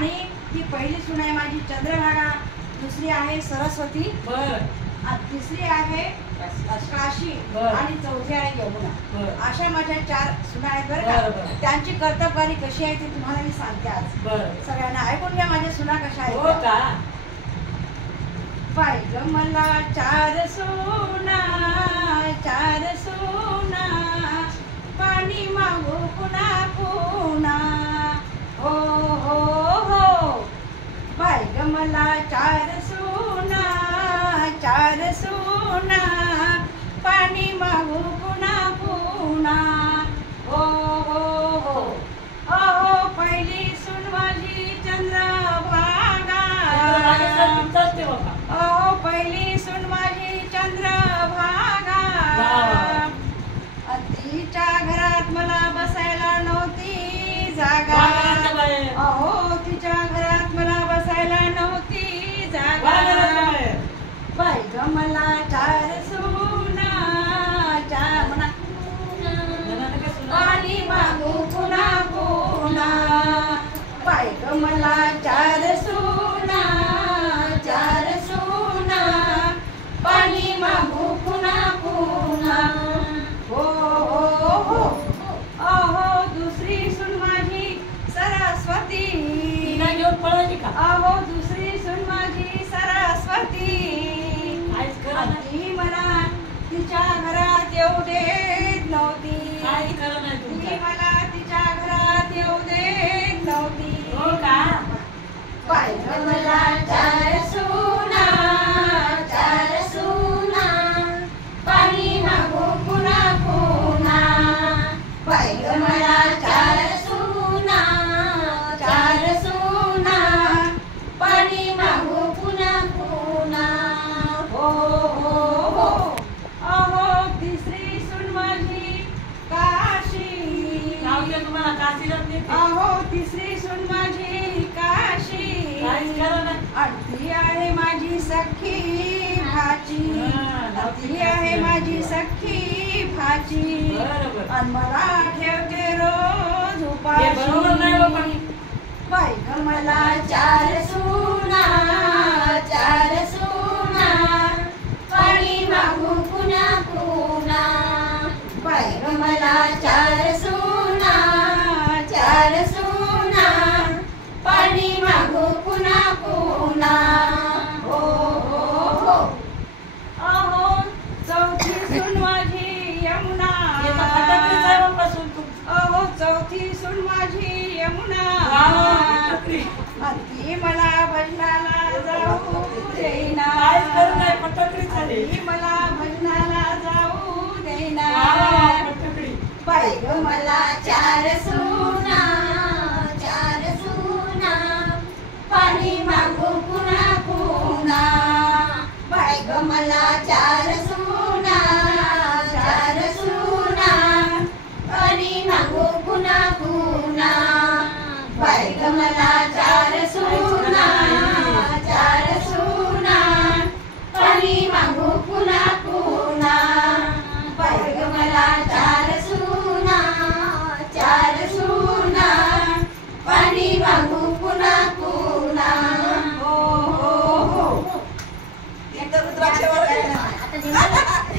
आणि ती पहिली सून आहे माझी चंद्रभागा, दुसरी आहे सरस्वती, तिसरी आहे काशी आणि चौथी आहे यमुना. अशा माझ्या 4 सुना आहेत बरं का. त्यांची कर्तबगारी कशी आहे ती तुम्हाला मी सांगते आज. सगळ्यांना ऐकून घ्या माझ्या सुना कशा आहेत. बाई ग मला 4 सुना, 4 सुना, पाणी मागू पुन्हा पुन्हा. हो हो हो. बाई ग मला 4 सुना, 4 सुना, पाणी मागू पुन्हा पुन्हा. हो हो हो. अहो पहिली सून माझी चंद्रभागा, अहो पहिली सून माझी चंद्रभागा. तिच्या घरात मला बसायला नव्हती जागा. अहो तिच्या घरात मला बसायला नव्हती जागा. बाई ग मला 4 सुना, 4 म्हणा, पाणी मागू पुन्हा पुन्हा. बाई ग मला 4 सुना, 4 सुना, पाणी मागू पुन्हा पुन्हा. हो हो हो. अहो दुसरी सून माझी सरस्वती, अहो दुसरी सून माझी सरस्वती. ती मला तिच्या घरात येऊ देत नव्हती, ती मला तिच्या घरात येऊ देत नव्हती. बाई ग मला 4 सुना, 4 सुना, पाणी मागू पुन्हा पुन्हा. बाई ग मला 4 सुना, 4 सुना, पाणी मागू पुन्हा पुन्हा. हो हो हो. अहो तिसरी सून माझी काशी, अहो तिसरी सून माझी काशी. आणि ती आहे माझी सख्खी भाची, ती आहे माझी सख्खी भाची. आणि मला ठेवते रोज उपाशी. बाई ग मला 4 सुना, 4 सुना, पाणी मागू पुन्हा पुन्हा. बाई ग मला 4 सुना, 4 सुना, पाणी मागू पुन्हा पुन्हा. हो हो हो. अहो चौथी सून माझी यमुना, अहो चौथी सून माझी यमुना. ती मला भजनाला जाऊ देईना, ती मला भजनाला जाऊ देईना. बाई ग मला 4 सूना.